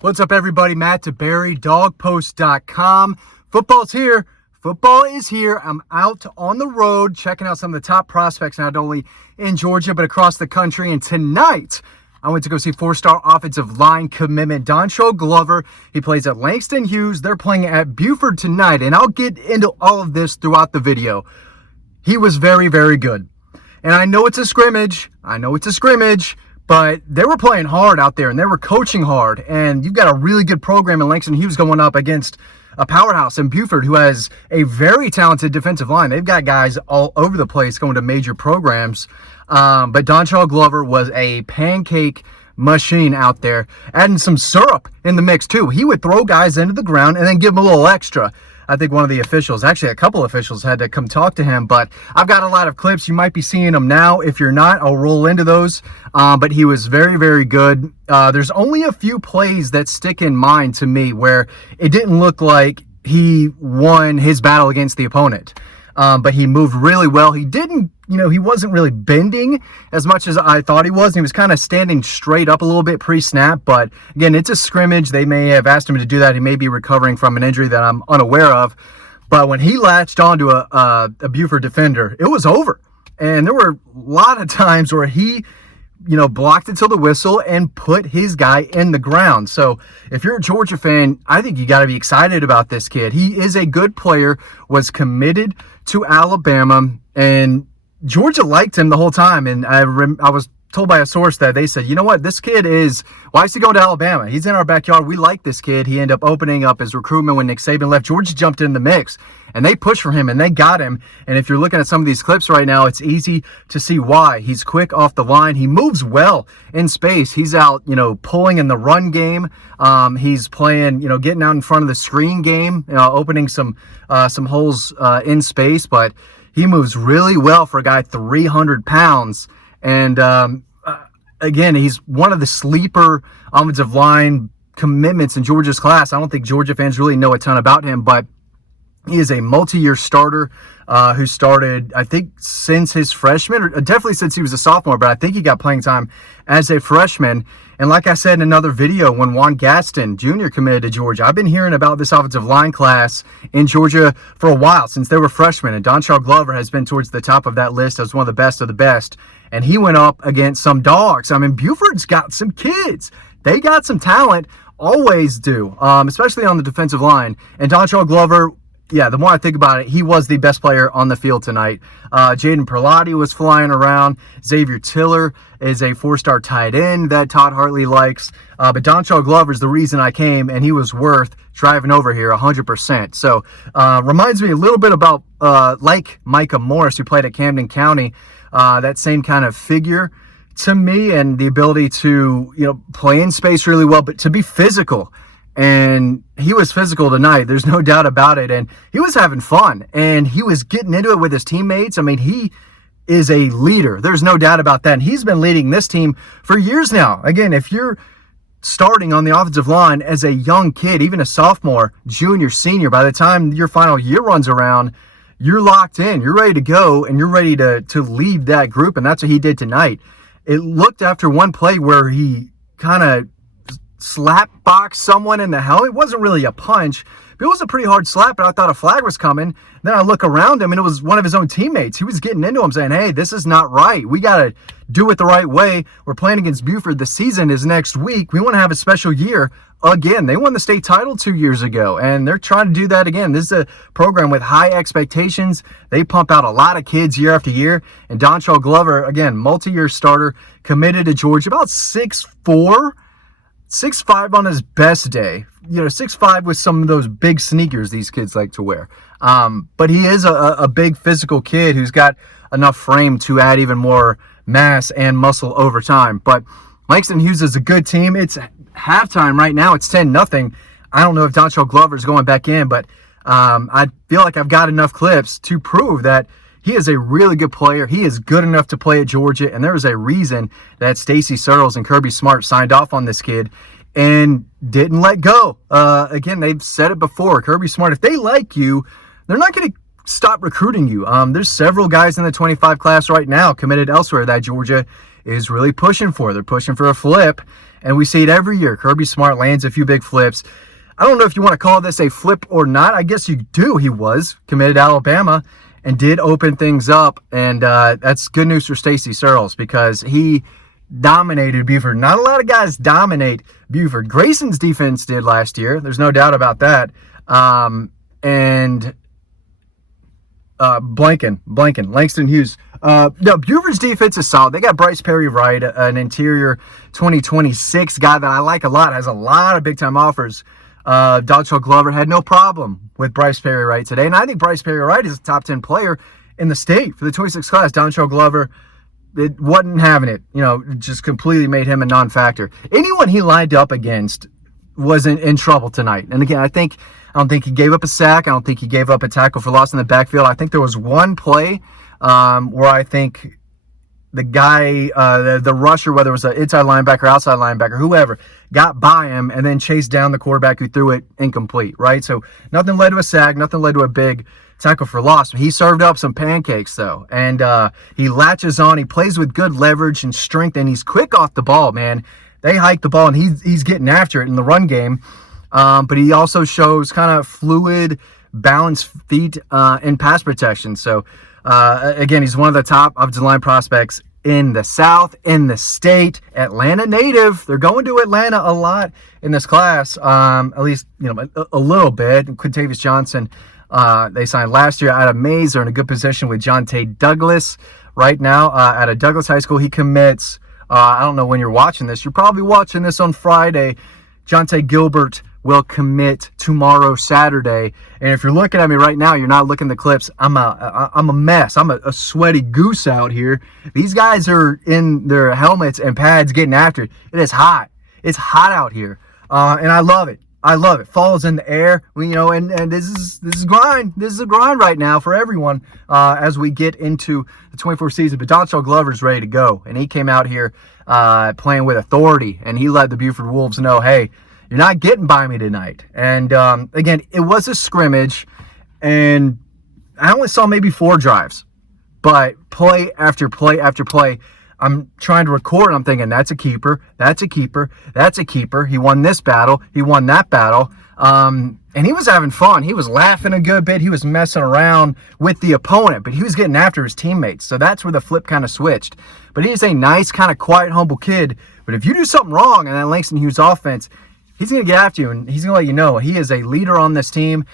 What's up, everybody? Matt DeBerry, dogpost.com. Football's here. Football is here. I'm out on the road checking out some of the top prospects, not only in Georgia, but across the country. And tonight, I went to go see four-star offensive line commitment Dantha Glover. He plays at Langston Hughes. They're playing at Buford tonight, and I'll get into all of this throughout the video. He was very, very good. And I know it's a scrimmage. But they were playing hard out there, and they were coaching hard. And you've got a really good program in Langston Hughes going up against a powerhouse in Buford who has a very talented defensive line. They've got guys all over the place going to major programs. But Dantha Glover was a pancake machine out there, adding some syrup in the mix too. He would throw guys into the ground and then give them a little extra. I think one of the officials, actually a couple officials, had to come talk to him. But I've got a lot of clips. You might be seeing them now. If you're not, I'll roll into those. But he was very, very good. There's only a few plays that stick in mind to me where it didn't look like he won his battle against the opponent. But he moved really well. He didn't, he wasn't really bending as much as I thought he was. He was kind of standing straight up a little bit pre-snap. But again, it's a scrimmage. They may have asked him to do that. He may be recovering from an injury that I'm unaware of. But when he latched onto a Buford defender, it was over. And there were a lot of times where he blocked it till the whistle and put his guy in the ground. So if you're a Georgia fan, I think you got to be excited about this kid. He is a good player, was committed to Alabama, and Georgia liked him the whole time. And I was told by a source that they said, you know what, this kid why is he going to Alabama? He's in our backyard. We like this kid. He ended up opening up his recruitment when Nick Saban left. Georgia jumped in the mix, and they pushed for him, and they got him. And if you're looking at some of these clips right now, it's easy to see why. He's quick off the line. He moves well in space. He's out, pulling in the run game. He's playing, getting out in front of the screen game, opening some holes in space. But he moves really well for a guy 300 pounds. And again, he's one of the sleeper offensive line commitments in Georgia's class. I don't think Georgia fans really know a ton about him, but he is a multi-year starter who started, I think, since his freshman, or definitely since he was a sophomore, but I think he got playing time as a freshman. And like I said in another video, when Juan Gaston Jr. committed to Georgia, I've been hearing about this offensive line class in Georgia for a while, since they were freshmen. And Dantha Glover has been towards the top of that list as one of the best of the best. And he went up against some dogs. I mean, Buford's got some kids. They got some talent, always do, especially on the defensive line. And Dantha Glover, yeah, the more I think about it, he was the best player on the field tonight. Jaden Perlotti was flying around. Xavier Tiller is a four-star tight end that Todd Hartley likes. But Dantha Glover is the reason I came, and he was worth driving over here 100%. So reminds me a little bit about like Micah Morris, who played at Camden County. That same kind of figure to me, and the ability to play in space really well, but to be physical. And he was physical tonight. There's no doubt about it. And he was having fun, and he was getting into it with his teammates. I mean, he is a leader. There's no doubt about that. And he's been leading this team for years now. Again, if you're starting on the offensive line as a young kid, even a sophomore, junior, senior, by the time your final year runs around, you're locked in, you're ready to go, and you're ready to lead that group. And that's what he did tonight. It looked after one play where he kind of slap boxed someone in the helmet. It wasn't really a punch, but it was a pretty hard slap, but I thought a flag was coming. Then I look around him, and it was one of his own teammates. He was getting into him saying, hey, this is not right. We got to do it the right way. We're playing against Buford. The season is next week. We want to have a special year again. They won the state title 2 years ago, and they're trying to do that again. This is a program with high expectations. They pump out a lot of kids year after year. And Dantha Glover, again, multi-year starter, committed to Georgia, about 6'4", 6'5" on his best day. 6'5" with some of those big sneakers these kids like to wear. But he is a big physical kid who's got enough frame to add even more mass and muscle over time. But Langston Hughes is a good team. It's halftime right now. It's 10-0. I don't know if Dantha Glover is going back in, but I feel like I've got enough clips to prove that he is a really good player. He is good enough to play at Georgia, and there is a reason that Stacy Searles and Kirby Smart signed off on this kid and didn't let go. Again, they've said it before. Kirby Smart, if they like you, they're not going to stop recruiting you. There's several guys in the 25 class right now committed elsewhere that Georgia is really pushing for. They're pushing for a flip, And we see it every year. Kirby Smart lands a few big flips. I don't know if you want to call this a flip or not. I guess you do. He was committed to Alabama and did open things up. And that's good news for Stacey Searles because he dominated Buford. Not a lot of guys dominate Buford. Grayson's defense did last year. There's no doubt about that. Langston Hughes. No, Buford's defense is solid. They got Bryce Perry Wright, an interior 2026 guy that I like a lot, has a lot of big-time offers. Dontrell Glover had no problem with Bryce Perry Wright today, and I think Bryce Perry Wright is a top 10 player in the state for the 26 class. Dontrell Glover, it wasn't having it, just completely made him a non-factor. Anyone he lined up against wasn't in trouble tonight. And again, I don't think he gave up a sack. I don't think he gave up a tackle for loss in the backfield. I think there was one play where I think the guy, the rusher, whether it was an inside linebacker, outside linebacker, whoever, got by him and then chased down the quarterback who threw it incomplete, right? So nothing led to a sack, nothing led to a big tackle for loss. He served up some pancakes, though, and he latches on. He plays with good leverage and strength, and he's quick off the ball, man. They hike the ball, and he's getting after it in the run game. But he also shows kind of fluid, balanced feet in pass protection. So, again, he's one of the top offensive line prospects in the South, in the state. Atlanta native. They're going to Atlanta a lot in this class, at least a little bit. Quintavious Johnson, they signed last year out of Mays. They're in a good position with Jonte Douglas right now out of Douglas High School. He commits. I don't know when you're watching this. You're probably watching this on Friday. Jonte Gilbert will commit tomorrow, Saturday. And if you're looking at me right now, you're not looking at the clips. I'm a mess. I'm a sweaty goose out here. These guys are in their helmets and pads getting after it. It is hot. It's hot out here. And I love it. I love it. Fall's in the air, and this is grind. This is a grind right now for everyone as we get into the 24th season. But Dontrell Glover's ready to go, and he came out here playing with authority, and he let the Buford Wolves know, hey, you're not getting by me tonight. And again, it was a scrimmage, and I only saw maybe 4 drives, but play after play after play. I'm trying to record, and I'm thinking, that's a keeper, that's a keeper, that's a keeper. He won this battle. He won that battle. And he was having fun. He was laughing a good bit. He was messing around with the opponent, but he was getting after his teammates. So that's where the flip kind of switched. But he's a nice, kind of quiet, humble kid. But if you do something wrong in that Langston Hughes offense, he's going to get after you, and he's going to let you know he is a leader on this team.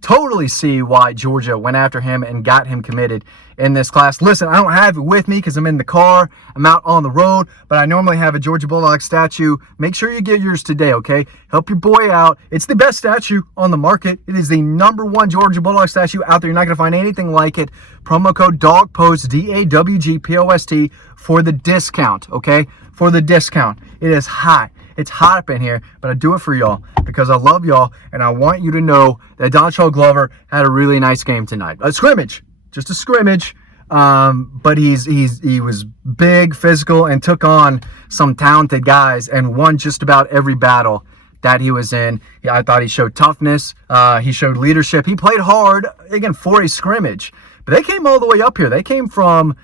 Totally see why Georgia went after him and got him committed in this class. Listen, I don't have it with me because I'm in the car. I'm out on the road, but I normally have a Georgia Bulldog statue. Make sure you get yours today, okay? Help your boy out. It's the best statue on the market. It is the #1 Georgia Bulldog statue out there. You're not going to find anything like it. Promo code DOGPOST, DAWGPOST, for the discount, okay? For the discount. It is hot. It's hot up in here, but I do it for y'all because I love y'all, and I want you to know that Dontrell Glover had a really nice game tonight. A scrimmage, just a scrimmage, but he was big, physical, and took on some talented guys and won just about every battle that he was in. Yeah, I thought he showed toughness. He showed leadership. He played hard, again, for a scrimmage, but they came all the way up here. They came from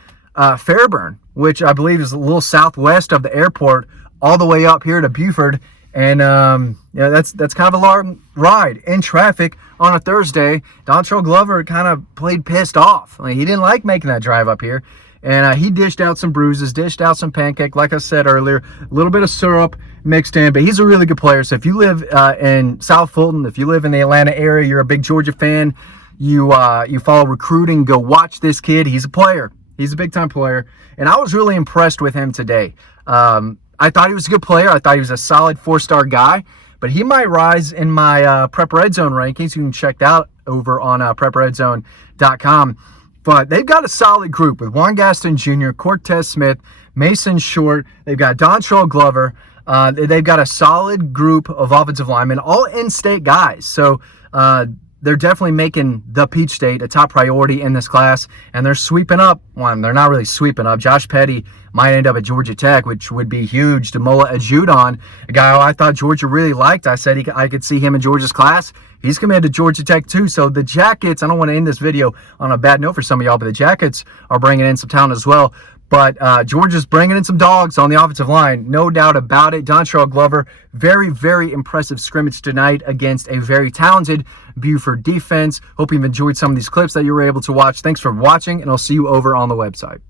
Fairburn, which I believe is a little southwest of the airport, all the way up here to Buford, and that's kind of a long ride in traffic on a Thursday. Dontrell Glover kind of played pissed off. He didn't like making that drive up here, and he dished out some bruises, dished out some pancake, like I said earlier, a little bit of syrup mixed in, but he's a really good player. So if you live in South Fulton, if you live in the Atlanta area, you're a big Georgia fan, you follow recruiting, go watch this kid. He's a player. He's a big-time player, and I was really impressed with him today. I thought he was a good player. I thought he was a solid 4-star guy, but he might rise in my Prep Red Zone rankings. You can check that out over on prepredzone.com. But they've got a solid group with Juan Gaston Jr., Cortez Smith, Mason Short. They've got Dontrell Glover. They've got a solid group of offensive linemen, all in-state guys. So they're definitely making the Peach State a top priority in this class, and they're sweeping up. Well, they're not really sweeping up. Josh Petty might end up at Georgia Tech, which would be huge. Demola Ajudon, a guy who I thought Georgia really liked. I said I could see him in Georgia's class. He's committed to Georgia Tech too. So the Jackets, I don't want to end this video on a bad note for some of y'all, but the Jackets are bringing in some talent as well. But Georgia's bringing in some dogs on the offensive line, no doubt about it. Dontrell Glover, very, very impressive scrimmage tonight against a very talented Buford defense. Hope you've enjoyed some of these clips that you were able to watch. Thanks for watching, and I'll see you over on the website.